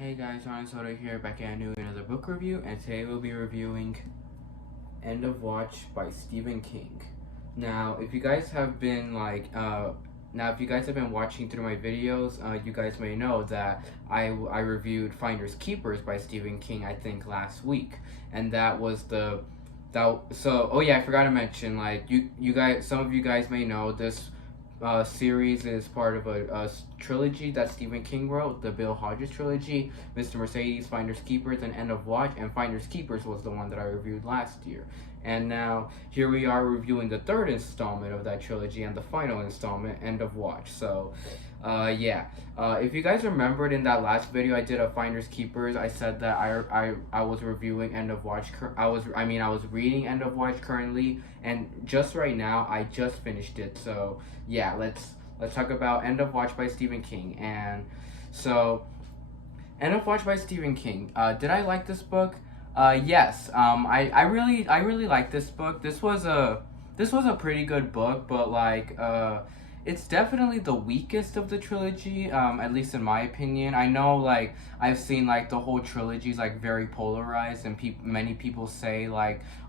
Hey guys, Untitled here, back at another book review, and today we'll be reviewing End of Watch by Stephen King. Now, if you guys have been watching through my videos, you guys may know that I reviewed Finders Keepers by Stephen King, I think last week, and that was I forgot to mention, some of you guys may know this series is part of a trilogy that Stephen King wrote, the Bill Hodges trilogy, Mr. Mercedes, Finders Keepers, and End of Watch, and Finders Keepers was the one that I reviewed last year. And now, here we are reviewing the third installment of that trilogy and the final installment, End of Watch. So, if you guys remembered in that last video I did of Finders Keepers, I said that I was reviewing End of Watch. I was reading End of Watch currently, and just right now I just finished it. So yeah, let's talk about End of Watch by Stephen King. And so, End of Watch by Stephen King. Did I like this book? Yes. I really like this book. This was a pretty good book, but it's definitely the weakest of the trilogy, at least in my opinion. I know, I've seen, the whole trilogy is, very polarized, and many people say,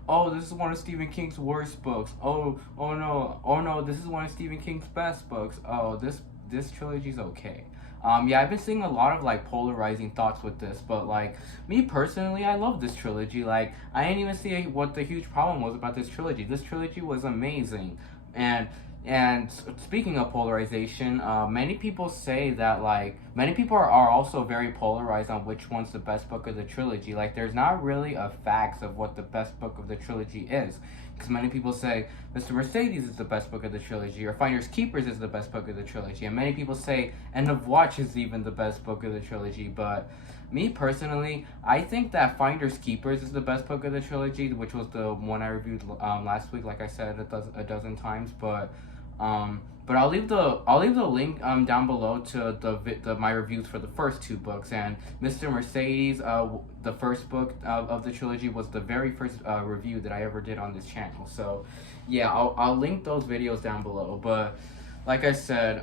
oh, this is one of Stephen King's worst books. Oh no, this is one of Stephen King's best books. Oh, this trilogy's okay. I've been seeing a lot of, polarizing thoughts with this, but, me personally, I love this trilogy. I didn't even see what the huge problem was about this trilogy. This trilogy was amazing. And speaking of polarization, many people say that, many people are also very polarized on which one's the best book of the trilogy. There's not really a facts of what the best book of the trilogy is. Because many people say Mr. Mercedes is the best book of the trilogy, or Finders Keepers is the best book of the trilogy. And many people say End of Watch is even the best book of the trilogy. But me personally, I think that Finders Keepers is the best book of the trilogy, which was the one I reviewed last week, like I said a dozen times. But I'll leave the link down below to my reviews for the first two books. And Mr. Mercedes, the first book of the trilogy, was the very first review that I ever did on this channel. So yeah, I'll link those videos down below. But like I said,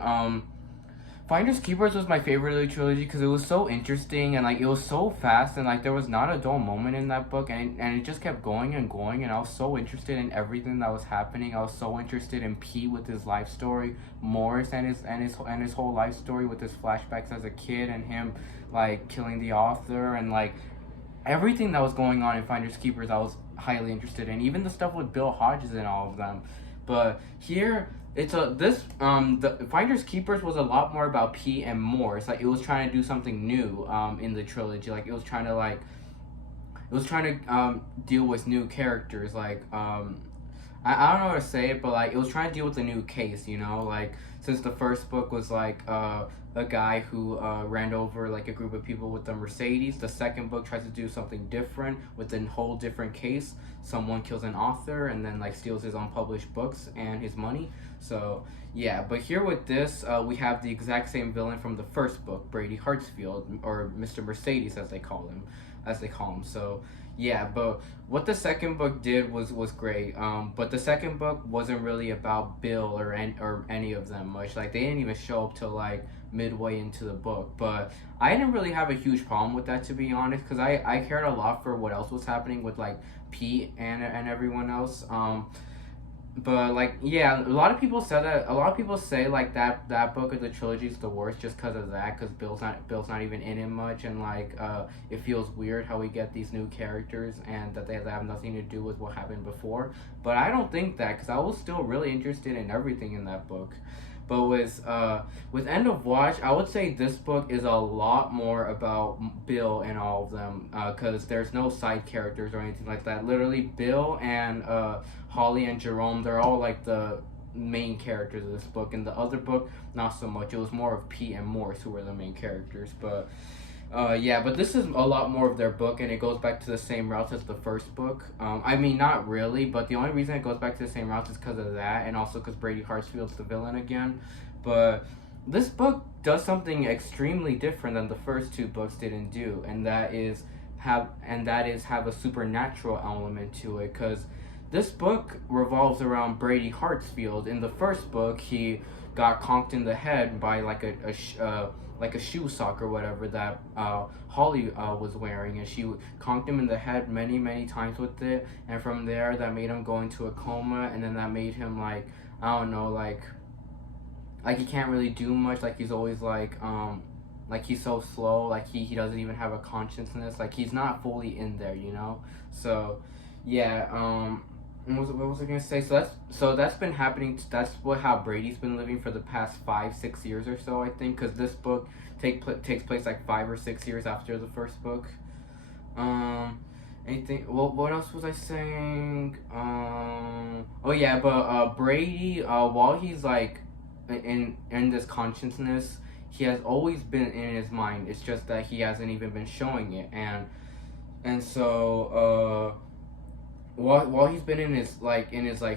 Finders Keepers was my favorite of the trilogy because it was so interesting, and it was so fast, and there was not a dull moment in that book, and it just kept going and going, and I was so interested in everything that was happening. I was so interested in Pete with his life story, Morris and his whole life story with his flashbacks as a kid, and him killing the author, and everything that was going on in Finders Keepers I was highly interested in, even the stuff with Bill Hodges and all of them. But here, the Finders Keepers was a lot more about Pete and Morris. It was trying to do something new in the trilogy. It was trying to deal with new characters. I don't know how to say it, but it was trying to deal with a new case, since the first book was a guy who ran over a group of people with a Mercedes. The second book tries to do something different with a whole different case. Someone kills an author and then steals his unpublished books and his money. So yeah, but here with this, we have the exact same villain from the first book, Brady Hartsfield, or Mr. Mercedes as they call him. So yeah, but what the second book did was great. But the second book wasn't really about Bill or any of them much. They didn't even show up till midway into the book. But I didn't really have a huge problem with that, to be honest, because I cared a lot for what else was happening with Pete and everyone else. But yeah, a lot of people say that book of the trilogy is the worst just because of that, because Bill's not even in it much, and it feels weird how we get these new characters and that they have nothing to do with what happened before. But I don't think that, because I was still really interested in everything in that book. But with End of Watch, I would say this book is a lot more about Bill and all of them, because there's no side characters or anything like that. Literally, Bill and Holly and Jerome, they're all the main characters of this book. In the other book, not so much. It was more of Pete and Morris who were the main characters. But but this is a lot more of their book, and it goes back to the same routes as the first book. Not really, but the only reason it goes back to the same routes is because of that, and also because Brady Hartsfield's the villain again. But this book does something extremely different than the first two books didn't do, and that is have a supernatural element to it, because this book revolves around Brady Hartsfield. In the first book, he got conked in the head by like a shoe sock or whatever that Holly was wearing, and she conked him in the head many times with it, and from there that made him go into a coma, and then that made him like, I don't know, like he can't really do much, like he's always like he's so slow, like he doesn't even have a consciousness, like he's not fully in there, you know. So yeah, what was I gonna say? So that's been happening. That's how Brady's been living for the past 5-6 years or so, I think, because this book takes place like 5 or 6 years after the first book. Anything? Well, what else was I saying? Oh yeah, but Brady, while he's like in this consciousness, he has always been in his mind. It's just that he hasn't even been showing it, and so while he's been in his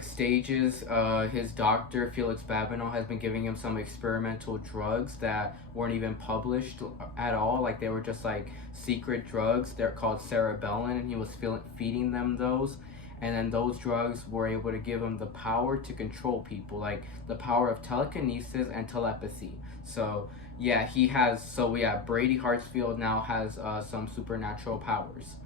stages, his doctor Felix Babineau has been giving him some experimental drugs that weren't even published at all. Like they were just like secret drugs. They're called cerebellin, and he was feeding them those. And then those drugs were able to give him the power to control people, like the power of telekinesis and telepathy. So yeah, he has. So yeah, Brady Hartsfield now has some supernatural powers.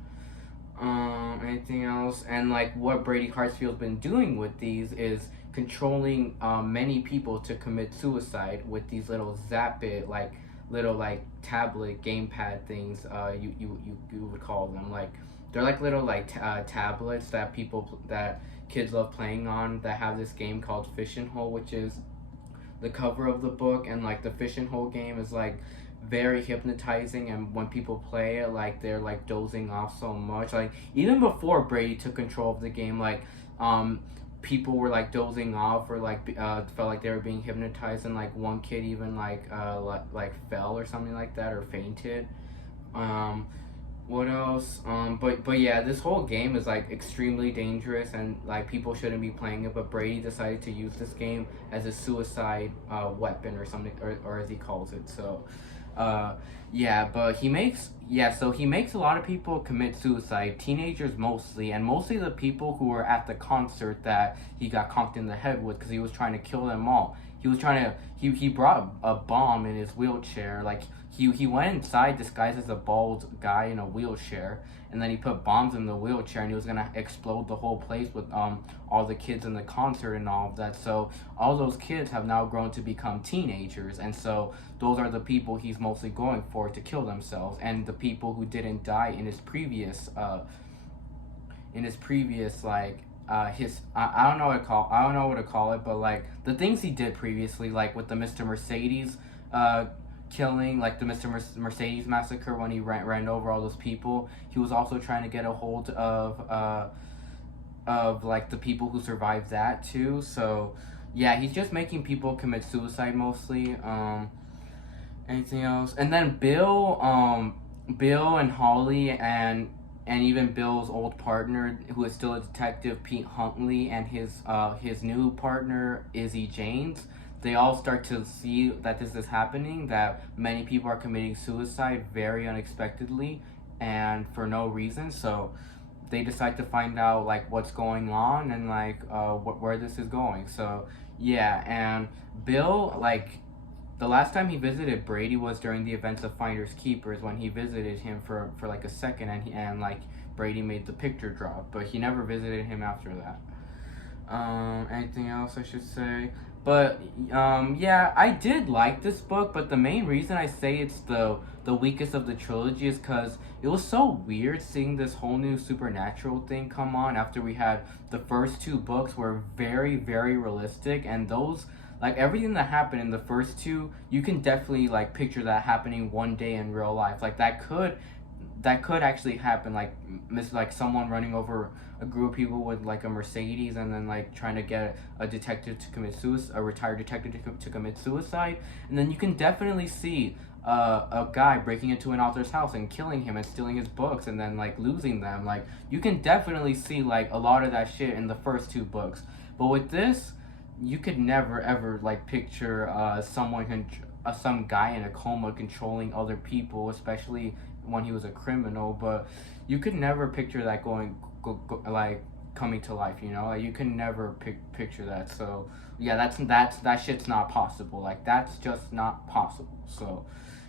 Anything else? And like what Brady Hartsfield's been doing with these is controlling many people to commit suicide with these little zap it, like little like tablet gamepad things. You would call them, like they're like little like tablets that kids love playing on, that have this game called Fish and Hole, which is the cover of the book. And like the Fish and Hole game is like very hypnotizing, and when people play it, like they're like dozing off so much. Like even before Brady took control of the game, like people were like dozing off, or like felt like they were being hypnotized, and like one kid even like fell or something like that, or fainted. What else? But yeah, this whole game is like extremely dangerous, and like people shouldn't be playing it. But Brady decided to use this game as a suicide weapon, or something, or as he calls it. So, yeah, but so he makes a lot of people commit suicide, teenagers mostly, and mostly the people who were at the concert that he got conked in the head with, because he was trying to kill them all. He was trying to he brought a bomb in his wheelchair, like. He went inside disguised as a bald guy in a wheelchair, and then he put bombs in the wheelchair, and he was gonna explode the whole place with all the kids in the concert and all of that. So all those kids have now grown to become teenagers, and so those are the people he's mostly going for to kill themselves, and the people who didn't die in his previous like his I don't know what to call it, but like the things he did previously, like with the Mr. Mercedes killing, like the Mr. Mercedes massacre, when he ran over all those people. He was also trying to get a hold of like the people who survived that too. So yeah, he's just making people commit suicide mostly. Anything else? And then Bill and Holly, and even Bill's old partner, who is still a detective, Pete Huntley, and his new partner, Izzy James, they all start to see that this is happening, that many people are committing suicide very unexpectedly and for no reason. So they decide to find out like what's going on, and like where this is going. So yeah, and Bill, like the last time he visited Brady was during the events of Finders Keepers, when he visited him for like a second, and like Brady made the picture drop, but he never visited him after that. Anything else I should say? But yeah, I did like this book, but the main reason I say it's the weakest of the trilogy is because it was so weird seeing this whole new supernatural thing come on after we had the first two books were very realistic, and those, like everything that happened in the first two, you can definitely like picture that happening one day in real life. Like that could actually happen, like someone running over a group of people with like a Mercedes, and then like trying to get a detective to commit suicide, a retired detective to commit suicide. And then you can definitely see a guy breaking into an author's house and killing him and stealing his books and then like losing them. Like you can definitely see like a lot of that shit in the first two books. But with this, you could never ever like picture some guy in a coma controlling other people, especially when he was a criminal. But you could never picture that like coming to life, you know. Like you can never picture that. So yeah, that shit's not possible. Like that's just not possible. So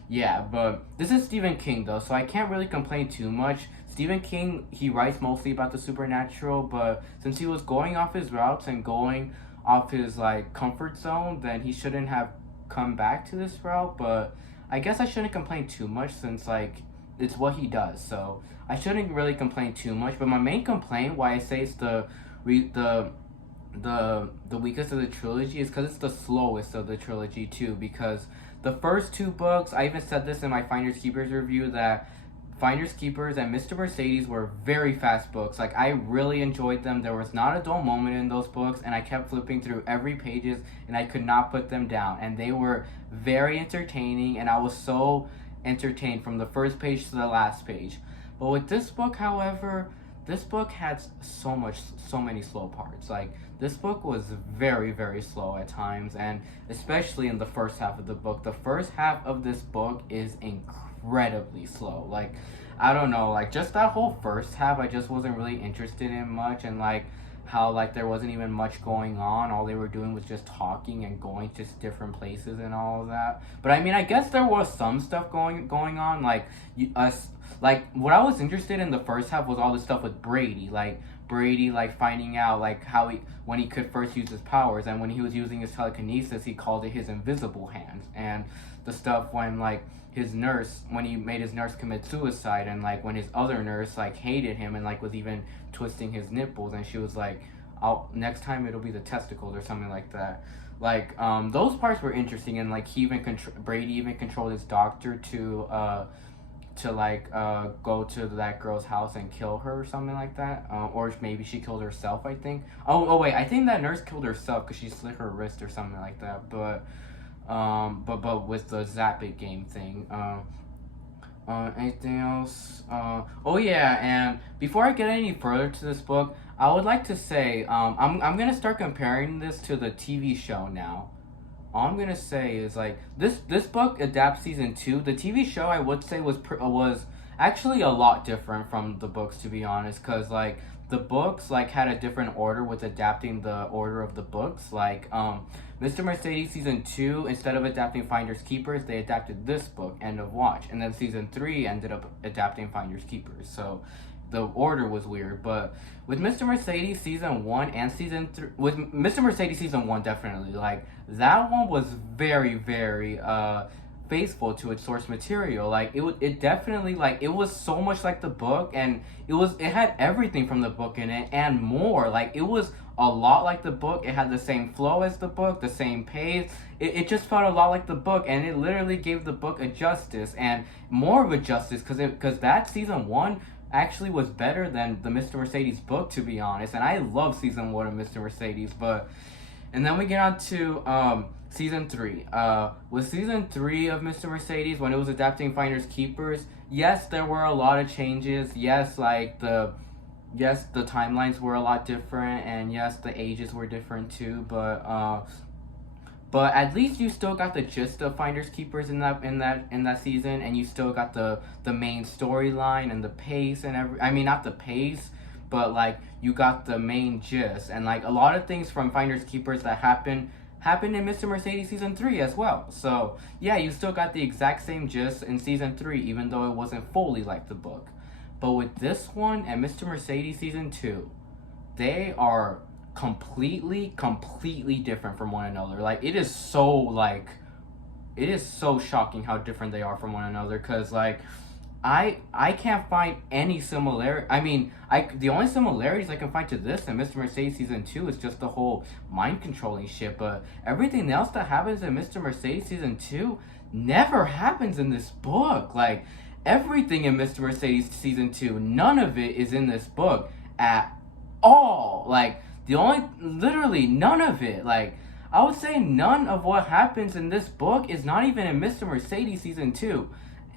Yeah, but this is Stephen King though, so I can't really complain too much. Stephen King, he writes mostly about the supernatural, but since he was going off his routes and going off his like comfort zone, then he shouldn't have come back to this route. But I guess I shouldn't complain too much since like it's what he does. So I shouldn't really complain too much. But my main complaint, why I say it's re- the the weakest of the trilogy, is because it's the slowest of the trilogy too. Because the first two books, I even said this in my Finders Keepers review, that Finders Keepers and Mr. Mercedes were very fast books. Like, I really enjoyed them. There was not a dull moment in those books, and I kept flipping through every pages, and I could not put them down. And they were very entertaining, and I was so entertained from the first page to the last page. But with this book, however, this book had so many slow parts. Like, this book was very, very slow at times, and especially in the first half of the book. The first half of this book is incredibly slow. Like, I don't know, like, just that whole first half, I just wasn't really interested in much, and like how like there wasn't even much going on. All they were doing was just talking and going to different places and all of that. But I mean, I guess there was some stuff going on. Like, us, like, what I was interested in the first half was all the stuff with Brady. Like, Brady, like, finding out like how he, when he could first use his powers, and when he was using his telekinesis, he called it his invisible hands. And the stuff when like his nurse, when he made his nurse commit suicide, and like when his other nurse like hated him and like was even twisting his nipples, and she was like, I'll, next time it'll be the testicles or something like that. Like, those parts were interesting. And like he even Brady even controlled his doctor to like go to that girl's house and kill her or something like that, or maybe she killed herself, I think. Oh wait, I think that nurse killed herself because she slit her wrist or something like that. But with the Zap It game thing. Anything else? Oh yeah, and before I get any further to this book, I would like to say, I'm gonna start comparing this to the TV show now. All I'm gonna say is like this book adapts season 2. The TV show, I would say, was actually a lot different from the books, to be honest, because like the books like had a different order with adapting the order of the books. Like, Mr. Mercedes season 2, instead of adapting Finders Keepers, they adapted this book, End of Watch, and then season 3 ended up adapting Finders Keepers. So the order was weird. But with Mr. Mercedes season 1 and season 3, with Mr. Mercedes season 1, definitely, like, that one was very, very faithful to its source material. Like, it definitely, like, it was so much like the book, and it had everything from the book in it and more. Like, it was a lot like the book. It had the same flow as the book, the same pace. It just felt a lot like the book, and it literally gave the book a justice, and more of a justice, because that season 1 actually was better than the Mr. Mercedes book, to be honest. And I love season 1 of Mr. Mercedes. And then we get on to season 3. With season 3 of Mr. Mercedes, when it was adapting Finders Keepers, yes, there were a lot of changes. Yes, like the timelines were a lot different, and yes, the ages were different too. But at least you still got the gist of Finders Keepers in that season, and you still got the main storyline and the pace and I mean, not the pace, but like you got the main gist, and like a lot of things from Finders Keepers that happened in Mr. Mercedes season 3 as well. So yeah, you still got the exact same gist in season 3, even though it wasn't fully like the book. But with this one and Mr. Mercedes season 2, they are completely different from one another. Like, it is so shocking how different they are from one another, because like I can't find any similarity. I mean, the only similarities I can find to this and Mr. Mercedes season 2 is just the whole mind controlling shit, but everything else that happens in Mr. Mercedes season 2 never happens in this book. Like, everything in Mr. Mercedes season 2, none of it is in this book at all. Like, literally none of it. Like, I would say none of what happens in this book is not even in Mr. Mercedes season 2.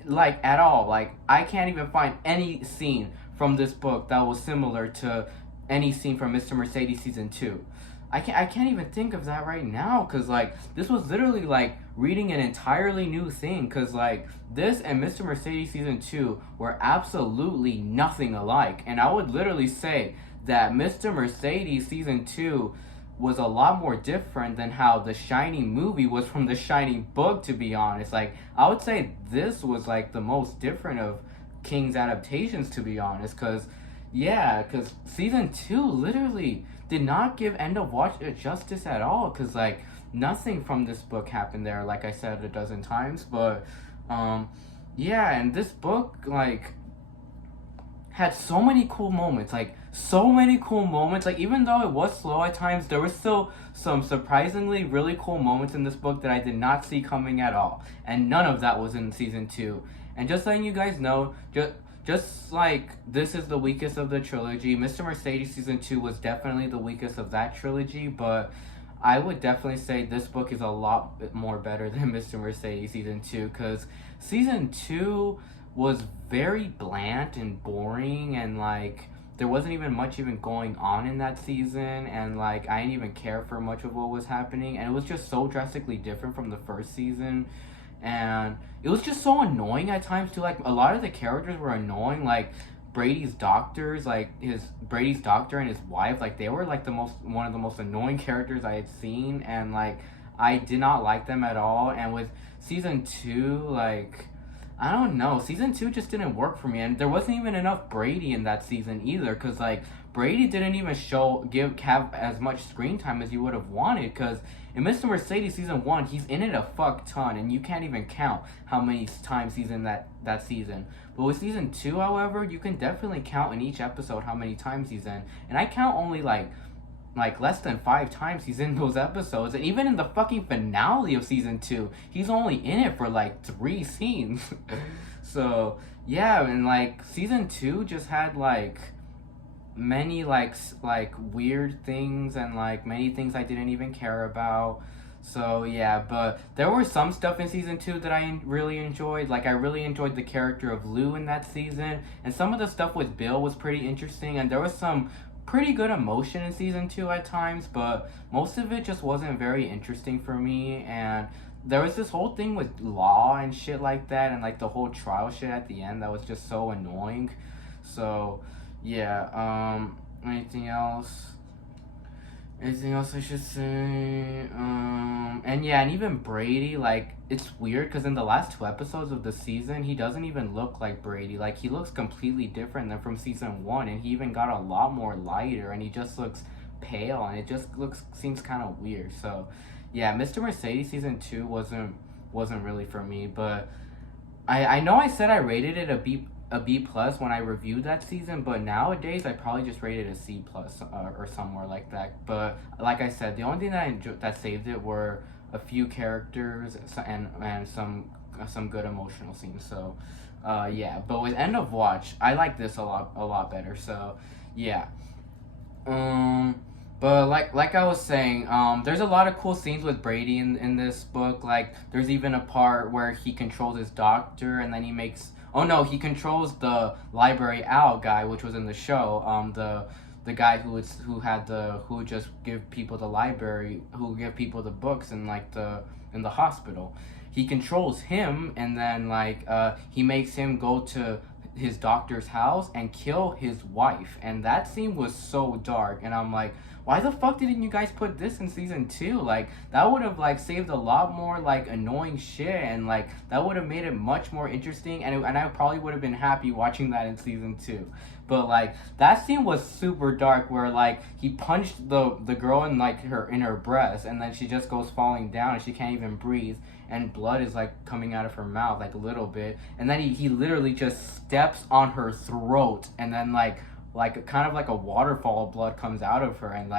Like, at all. Like, I can't even find any scene from this book that was similar to any scene from Mr. Mercedes season 2. I can't even think of that right now, because like this was literally like reading an entirely new thing, because like this and Mr. Mercedes season 2 were absolutely nothing alike. And I would literally say that Mr. Mercedes season 2 was a lot more different than how the Shining movie was from the Shining book, to be honest. Like, I would say this was like the most different of King's adaptations, to be honest, because season 2 literally did not give End of Watch a justice at all, because like nothing from this book happened there, like I said a dozen times. But yeah, and this book like had so many cool moments, like even though it was slow at times, there were still some surprisingly really cool moments in this book that I did not see coming at all, and none of that was in season 2. And just letting you guys know, just like this is the weakest of the trilogy, Mr. Mercedes season 2 was definitely the weakest of that trilogy, but I would definitely say this book is a lot more better than Mr. Mercedes season 2, because season 2 was very bland and boring, and like there wasn't even much even going on in that season, and like I didn't even care for much of what was happening, and it was just so drastically different from the first season. And it was just so annoying at times too. Like, a lot of the characters were annoying. Like Brady's doctors, Brady's doctor and his wife, like they were like one of the most annoying characters I had seen, and like I did not like them at all. And with season 2, like I don't know, season 2 just didn't work for me, and there wasn't even enough Brady in that season either, because like Brady didn't even have as much screen time as you would have wanted, because in Mr. Mercedes season 1, he's in it a fuck ton, and you can't even count how many times he's in that season. But with season 2, however, you can definitely count in each episode how many times he's in, and I count only like less than 5 times he's in those episodes. And even in the fucking finale of season 2, he's only in it for like 3 scenes. So yeah, and like season 2 just had like many like weird things, and like many things I didn't even care about. So yeah, but there were some stuff in season 2 that I really enjoyed. Like, I really enjoyed the character of Lou in that season, and some of the stuff with Bill was pretty interesting, and there was some pretty good emotion in season 2 at times, but most of it just wasn't very interesting for me. And there was this whole thing with law and shit like that, and like the whole trial shit at the end that was just so annoying. So yeah, anything else? Anything else I should say? And yeah, and even Brady, like, it's weird because in the last 2 episodes of the season, he doesn't even look like Brady. Like, he looks completely different than from season 1, and he even got a lot more lighter, and he just looks pale, and it just seems kind of weird. So yeah, Mr. Mercedes season 2 wasn't really for me, but I know I said I rated it a B plus when I reviewed that season, but nowadays I probably just rated a C plus or somewhere like that. But like I said, the only thing that saved it were a few characters and some good emotional scenes. So yeah, but with End of Watch, I like this a lot better. So yeah. But like I was saying, there's a lot of cool scenes with Brady in this book. Like, there's even a part where he controls his doctor, and then he controls the library owl guy, which was in the show. The guy who would just give people the library, who would give people the books in the hospital. He controls him, and then he makes him go to his doctor's house and kill his wife. And that scene was so dark, and I'm like, why the fuck didn't you guys put this in season 2? Like, that would have saved a lot more annoying shit, and that would have made it much more interesting, and I probably would have been happy watching that in season 2. But that scene was super dark, where he punched the girl in her breast, and then she just goes falling down and she can't even breathe, and blood is coming out of her mouth a little bit, and then he literally just steps on her throat, and then kind of a waterfall of blood comes out of her, and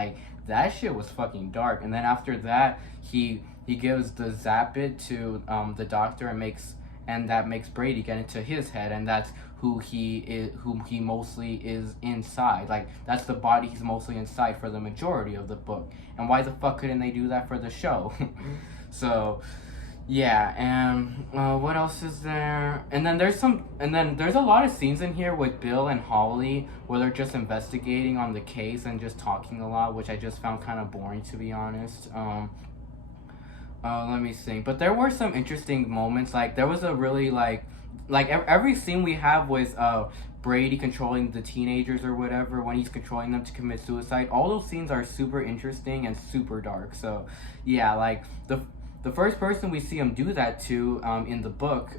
that shit was fucking dark. And then after that, he gives the Zapit to the doctor, and that makes Brady get into his head, and that's whom he mostly is inside. That's the body he's mostly inside for the majority of the book. And why the fuck couldn't they do that for the show? So yeah, and what else is there? And then there's a lot of scenes in here with Bill and Holly where they're just investigating on the case and just talking a lot, which I just found kind of boring, to be honest. Let me think. But there were some interesting moments. There was a really like every scene we have with Brady controlling the teenagers or whatever, when he's controlling them to commit suicide, all those scenes are super interesting and super dark. So yeah, like the first person we see him do that to in the book,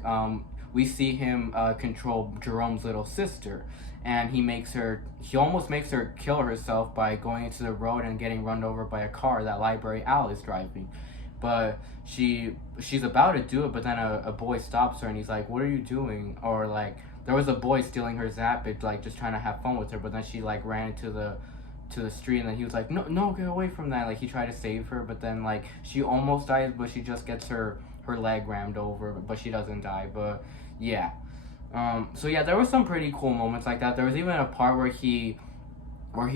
we see him control Jerome's little sister, and he almost makes her kill herself by going into the road and getting run over by a car that Library Al is driving. But she's about to do it, but then a boy stops her and he's like, "What are you doing?" Or like, there was a boy stealing her Zappit, like just trying to have fun with her, but then she like ran into the street, and then he was like, "No, no, get away from that!" Like he tried to save her, but then like she almost dies, but she just gets her leg rammed over, but she doesn't die. But yeah, so yeah, there were some pretty cool moments like that. There was even a part where he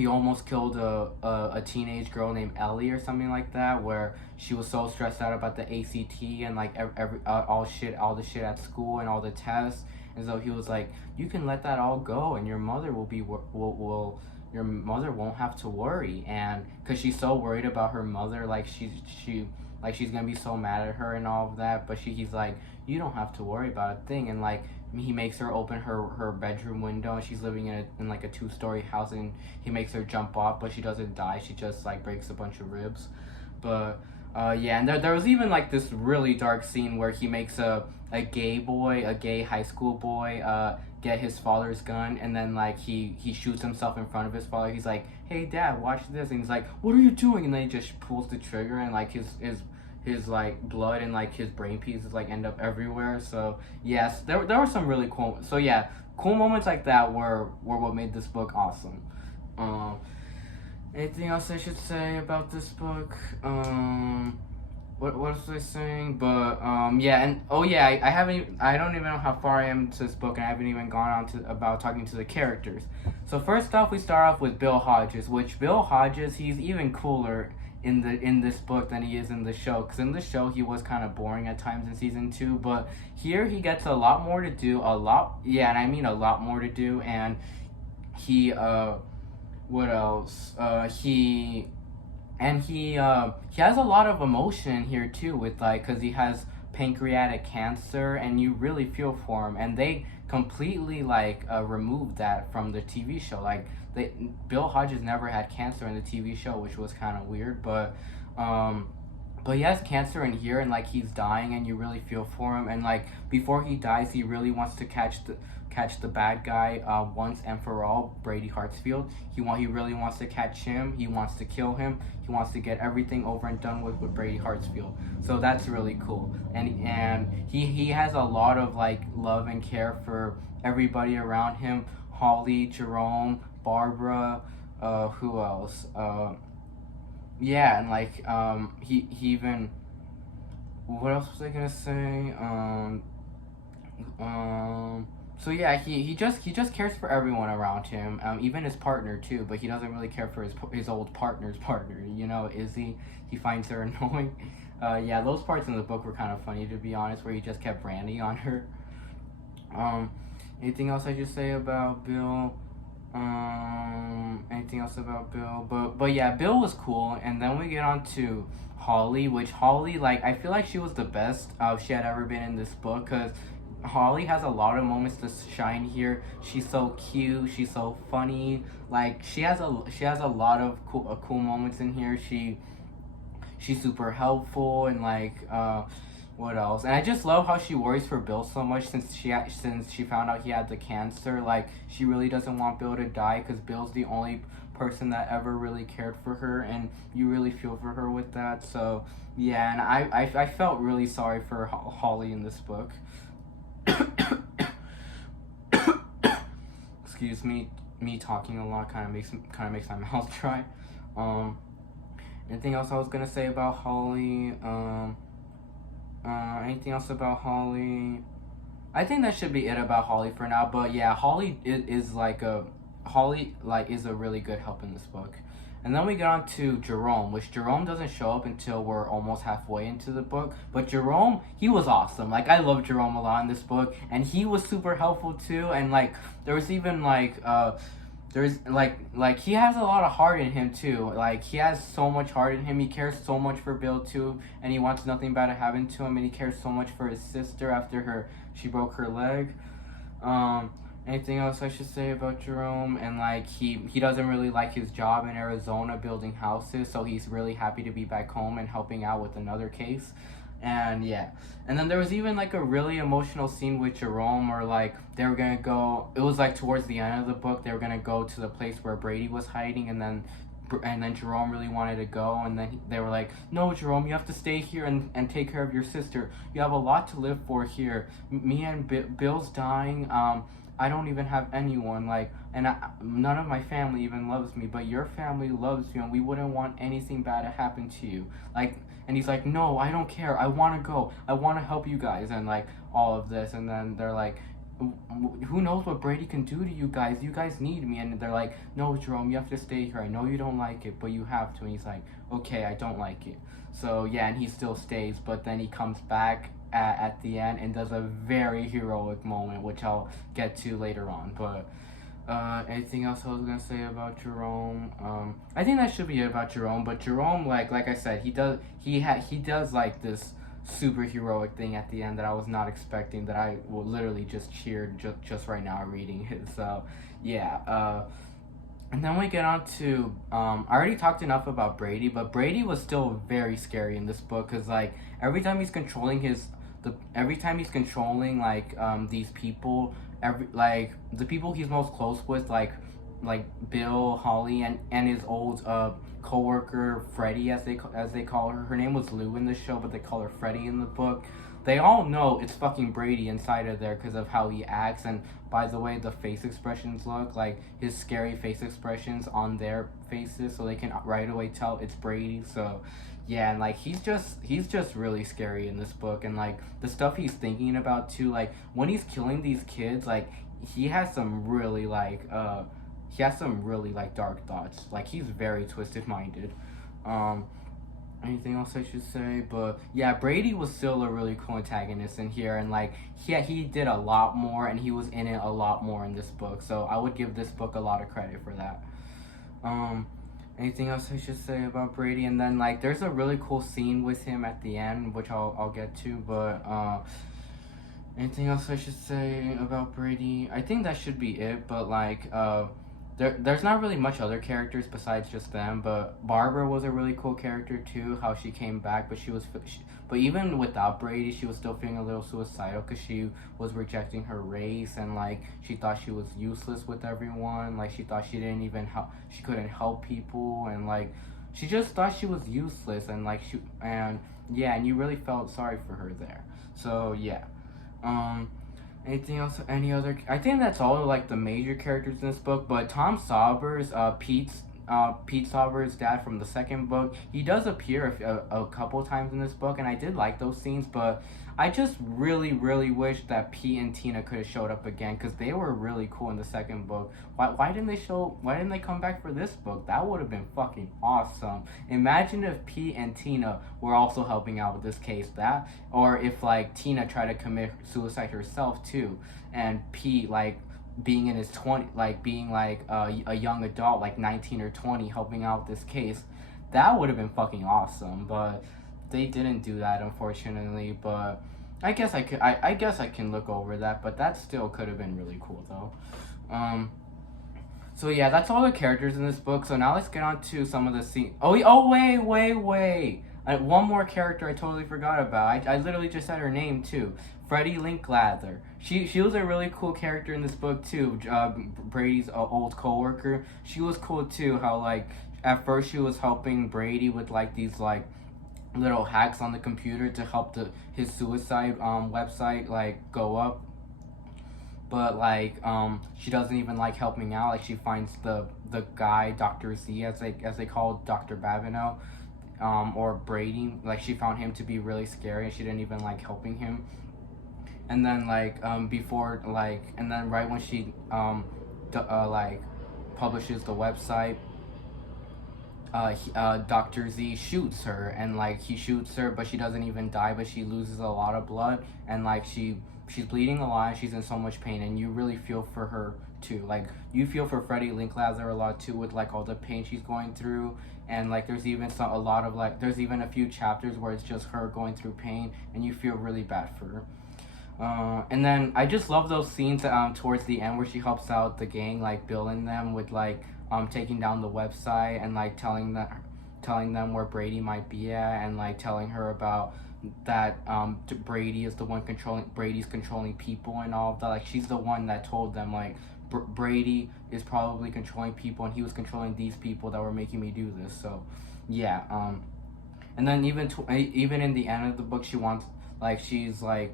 almost killed a teenage girl named Ellie or something like that, where she was so stressed out about the ACT and like all the shit at school and all the tests, and so he was like, "You can let that all go, and your mother will your mother won't have to worry." And because she's so worried about her mother, like she's gonna be so mad at her and all of that, but he's like, "You don't have to worry about a thing." And like he makes her open her bedroom window, and she's living in like a 2-story house, and he makes her jump off, but she doesn't die, she just like breaks a bunch of ribs. But yeah, and there was even like this really dark scene where he makes a gay high school boy get his father's gun, and then like he shoots himself in front of his father. He's like, "Hey dad, watch this," and he's like, "What are you doing?" And then he just pulls the trigger, and like his like blood and like his brain pieces like end up everywhere. So yes, there were some really cool. So yeah, cool moments like that were what made this book awesome. Anything else I should say about this book? What was I saying? But yeah, and oh yeah, I don't even know how far I am to this book, and I haven't even gone on to about talking to the characters. So first off, we start off with Bill Hodges, which Bill Hodges, he's even cooler in this book than he is in the show, because in the show he was kind of boring at times in season 2, but here he gets a lot more to do, and I mean a lot more to do. And he what else he has a lot of emotion here too, with like, because he has pancreatic cancer, and you really feel for him, and they completely like removed that from the TV show. Like Bill Hodges never had cancer in the TV show, which was kind of weird, but he has cancer in here, and like he's dying, and you really feel for him. And like before he dies, he really wants to catch the bad guy once and for all, Brady Hartsfield. He really wants to catch him. He wants to kill him. He wants to get everything over and done with Brady Hartsfield. So that's really cool. And he has a lot of like love and care for everybody around him. Holly, Jerome, Barbara, who else? Yeah, and like he even, what else was I gonna say? So yeah, he just cares for everyone around him, even his partner too. But he doesn't really care for his old partner's partner. You know, Izzy. He finds her annoying. Yeah, those parts in the book were kind of funny, to be honest, where he just kept ranting on her. Anything else I should say about Bill? Anything else about Bill? But yeah, Bill was cool. And then we get on to Holly, which Holly, like, I feel like she was the best she had ever been in this book, because Holly has a lot of moments to shine here. She's so cute. She's so funny. Like she has a lot of cool moments in here. She's super helpful, and like what else? And I just love how she worries for Bill so much since she found out he had the cancer. Like she really doesn't want Bill to die, because Bill's the only person that ever really cared for her, and you really feel for her with that. So yeah, and I felt really sorry for Holly in this book. Excuse me talking a lot kind of makes my mouth dry. Anything else I was gonna say about Holly? Anything else about Holly? I think that should be it about Holly for now. But yeah, Holly is a really good help in this book. And then we get on to Jerome, which Jerome doesn't show up until we're almost halfway into the book. But Jerome, he was awesome. Like, I love Jerome a lot in this book, and he was super helpful too. And like, there was even like there's like he has a lot of heart in him too. Like he has so much heart in him. He cares so much for Bill too, and he wants nothing bad to happen to him. And he cares so much for his sister after her she broke her leg. Um, Anything else I should say about Jerome? And like he doesn't really like his job in Arizona building houses, so he's really happy to be back home and helping out with another case. And yeah, and then there was even like a really emotional scene with Jerome, or like they were gonna go. It was like towards the end of the book, they were gonna go to the place where Brady was hiding, and then Jerome really wanted to go, and then they were like, "No, Jerome, you have to stay here and take care of your sister. You have a lot to live for here. Me and Bill's dying. I don't even have anyone, like, and none of my family even loves me, but your family loves you, and we wouldn't want anything bad to happen to you." Like, and he's like, "No, I don't care. I want to go. I want to help you guys," and like all of this, and then they're like, "Who knows what Brady can do to you guys? You guys need me." And they're like, "No, Jerome, you have to stay here. I know you don't like it, but you have to." And he's like, "Okay, I don't like it." So yeah, and he still stays, but then he comes back at the end and does a very heroic moment, which I'll get to later on. But anything else I was gonna say about Jerome? I think that should be it about Jerome. But Jerome, like I said, he does like this super heroic thing at the end that I was not expecting, that I will literally just cheered just right now reading it. So yeah. And then we get on to I already talked enough about Brady, but Brady was still very scary in this book, because like every time he's controlling these people, the people he's most close with, like Bill, Holly, and his old coworker Freddie, as they call her. Her name was Lou in the show, but they call her Freddie in the book. They all know it's fucking Brady inside of there because of how he acts, and by the way the face expressions look, like his scary face expressions on their faces, so they can right away tell it's Brady. So yeah, and like he's just really scary in this book, and like the stuff he's thinking about too, like when he's killing these kids, like he has some really dark thoughts. Like he's very twisted minded. Anything else I should say? But yeah, Brady was still a really cool antagonist in here, and like he did a lot more, and he was in it a lot more in this book. So I would give this book a lot of credit for that. Anything else I should say about Brady? And then like there's a really cool scene with him at the end, which I'll get to. But anything else I should say about Brady? I think that should be it. But like there's not really much other characters besides just them, but Barbara was a really cool character too, how she came back, but even without Brady, she was still feeling a little suicidal because she was rejecting her race, and like she thought she was useless with everyone, like she thought she couldn't help people, and like she just thought she was useless, and and you really felt sorry for her there. So yeah. Anything else? Any other? I think that's all like the major characters in this book. But Tom Sauber's Pete Sauber's dad from the second book, he does appear a couple times in this book, and I did like those scenes. But I just really wish that Pete and Tina could have showed up again, because they were really cool in the second book. Why didn't they come back for this book? That would have been fucking awesome. Imagine if Pete and Tina were also helping out with this case, or if like Tina tried to commit suicide herself too, and Pete like being in his 20, like being like a young adult, like 19 or 20, helping out with this case. That would have been fucking awesome. But they didn't do that, unfortunately. But I guess I can look over that, but that still could have been really cool though. So yeah, that's all the characters in this book. So now let's get on to some of the scenes. Wait. One more character I totally forgot about. I literally just said her name too. Freddie Linklather. She was a really cool character in this book too. Brady's old coworker. She was cool too. How like at first she was helping Brady with like these like little hacks on the computer to help his suicide website like go up. But like she doesn't even like helping out. Like she finds the guy, Dr. Z, as they call Dr. Babineau, or Brady. Like she found him to be really scary, and she didn't even like helping him. And then like and then right when she like publishes the website, Dr. Z shoots her, and like he shoots her, but she doesn't even die, but she loses a lot of blood, and like she's bleeding a lot, and she's in so much pain, and you really feel for her too. Like you feel for Freddie Linklather a lot too, with like all the pain she's going through, and like there's even a few chapters where it's just her going through pain, and you feel really bad for her. And then I just love those scenes towards the end where she helps out the gang, like Bill and them with like taking down the website and like telling them where Brady might be at, and like telling her about that Brady is the one Brady's controlling people and all of that. Like she's the one that told them like Brady is probably controlling people, and he was controlling these people that were making me do this. So yeah. And then even in the end of the book, she's like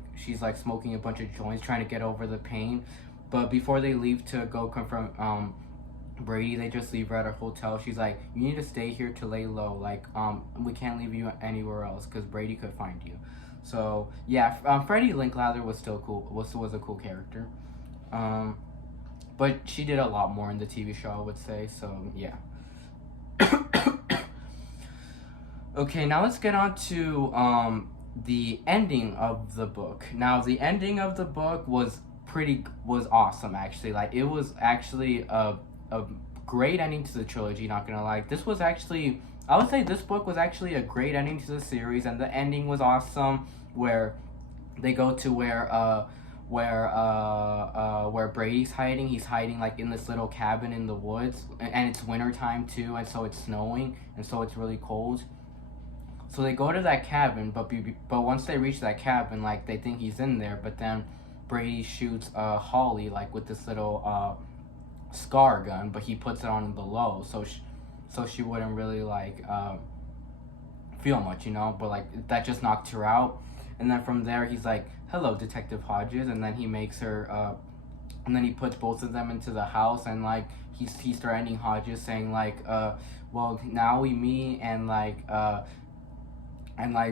smoking a bunch of joints trying to get over the pain, but before they leave to go confront Brady, they just leave her at a hotel. She's like, you need to stay here to lay low. Like, we can't leave you anywhere else because Brady could find you. So yeah, Freddie Linklater was still cool. Was a cool character. But she did a lot more in the TV show, I would say. So yeah. Okay, now let's get on to the ending of the book. Now the ending of the book was awesome actually. Like it was actually a great ending to the trilogy, not gonna lie. This was actually, I would say this book was actually a great ending to the series, and the ending was awesome where they go to where Brady's hiding. He's hiding like in this little cabin in the woods, and it's winter time too, and so it's snowing, and so it's really cold. So they go to that cabin, but once they reach that cabin, like they think he's in there, but then Brady shoots Holly like with this little scar gun, but he puts it on the low, so she wouldn't really like feel much, you know. But like that just knocked her out, and then from there he's like, "Hello, Detective Hodges," and then he makes her, and then he puts both of them into the house, and like he's threatening Hodges, saying like, "Well, now we meet," and like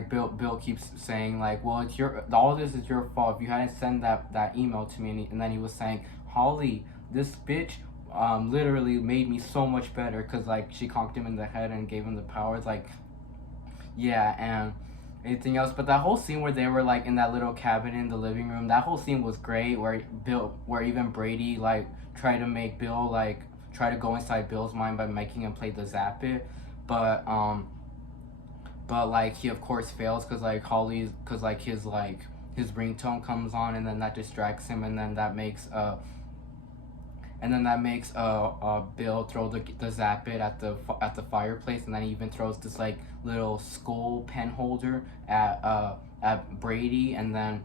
Bill keeps saying like, well, it's all this is your fault. If you hadn't sent that email to me, and then he was saying, Holly, this bitch literally made me so much better, because like she conked him in the head and gave him the powers. Like yeah, and anything else, but that whole scene where they were like in that little cabin in the living room, that whole scene was great, where even Brady like tried to make Bill like try to go inside Bill's mind by making him play the Zap It, but like he of course fails, because like his ringtone comes on, and then that distracts him, and then that makes Bill throw the Zap It at the fireplace, and then he even throws this like little skull pen holder at Brady, and then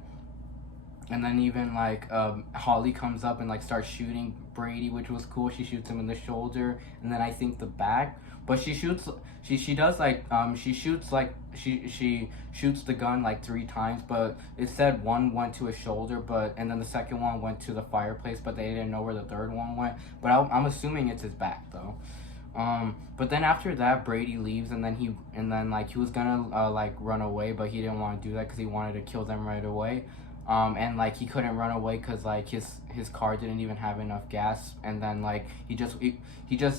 even like Holly comes up and like starts shooting Brady, which was cool. She shoots him in the shoulder, and then I think the back. But she shoots the gun like 3 times, but it said one went to his shoulder, and then the second one went to the fireplace, but they didn't know where the third one went. But I'm assuming it's his back though. But then after that, Brady leaves, and then he was gonna like run away, but he didn't want to do that because he wanted to kill them right away. And like he couldn't run away because like his car didn't even have enough gas, and then like he just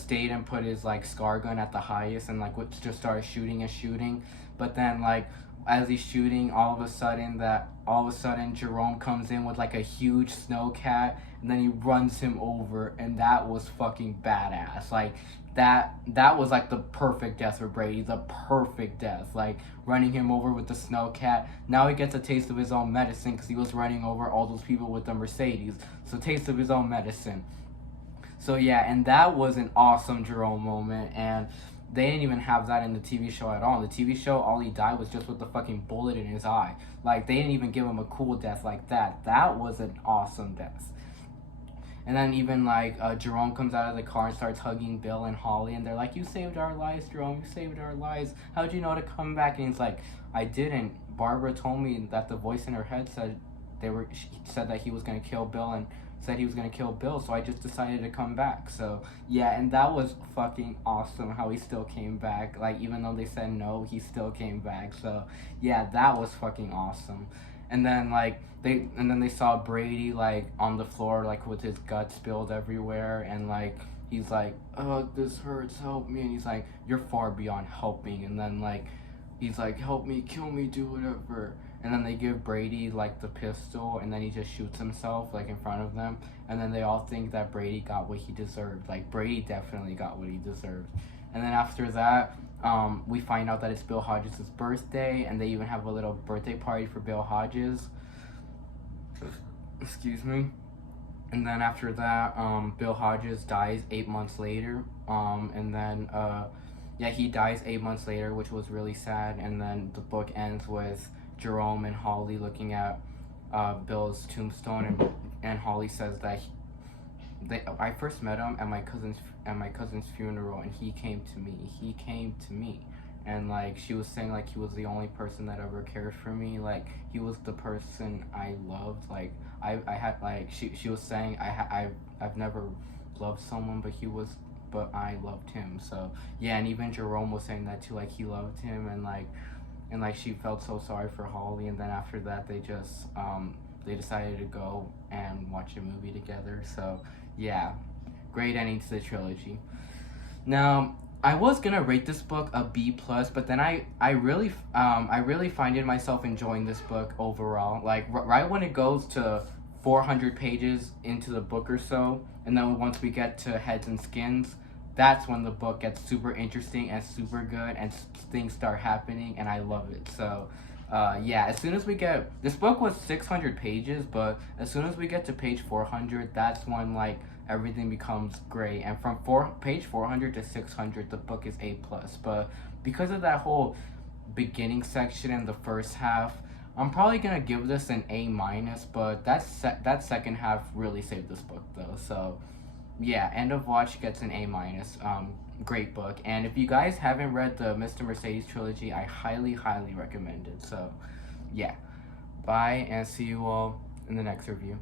stayed and put his like scar gun at the highest, and like just started shooting. But then like as he's shooting, all of a sudden Jerome comes in with like a huge snowcat, and then he runs him over, and that was fucking badass. Like that was like the perfect death for Brady, the perfect death, like running him over with the snowcat. Now he gets a taste of his own medicine, because he was running over all those people with the Mercedes, so taste of his own medicine. So yeah, and that was an awesome Jerome moment, and they didn't even have that in the TV show at all. In the TV show, all he died was just with the fucking bullet in his eye. Like they didn't even give him a cool death like that. That was an awesome death. And then even like Jerome comes out of the car and starts hugging Bill and Holly, and they're like, "You saved our lives, Jerome. You saved our lives. How'd you know to come back?" And he's like, "I didn't. Barbara told me that the voice in her head said she said that he was gonna kill Bill, and said he was gonna kill Bill. So I just decided to come back." So yeah, and that was fucking awesome how he still came back. Like even though they said no, he still came back. So yeah, that was fucking awesome. And then they saw Brady like on the floor, like with his guts spilled everywhere, and like he's like, "Oh, this hurts, help me." And he's like, "You're far beyond helping." And then like he's like, "Help me, kill me, do whatever." And then they give Brady like the pistol, and then he just shoots himself like in front of them, and then they all think that Brady got what he deserved. Like Brady definitely got what he deserved. And then after that, we find out that it's Bill Hodges' birthday, and they even have a little birthday party for Bill Hodges. excuse me. And then after that, Bill Hodges dies 8 months later. And then yeah, he dies 8 months later, which was really sad. And then the book ends with Jerome and Holly looking at Bill's tombstone, and Holly says that I first met him at my cousin's funeral, and he came to me. He came to me. And like she was saying, like he was the only person that ever cared for me. Like he was the person I loved. Like I had like she was saying I've never loved someone, but I loved him. So yeah, and even Jerome was saying that too. Like he loved him, and like she felt so sorry for Holly. And then after that, they decided to go and watch a movie together. So yeah, great ending to the trilogy. Now, I was gonna rate this book a B plus, but then I really find it myself enjoying this book overall. Like right when it goes to 400 pages into the book or so, and then once we get to Heads and Skins, that's when the book gets super interesting and super good, and things start happening, and I love it. So yeah, as soon as we get, this book was 600 pages, but as soon as we get to page 400, that's when like everything becomes great. And from page 400 to 600, the book is A plus. But because of that whole beginning section in the first half, I'm probably gonna give this an A minus. But that second half really saved this book though. So yeah, End of Watch gets an A minus. Great book. And if you guys haven't read the Mr. Mercedes trilogy, I highly recommend it. So yeah, bye, and see you all in the next review.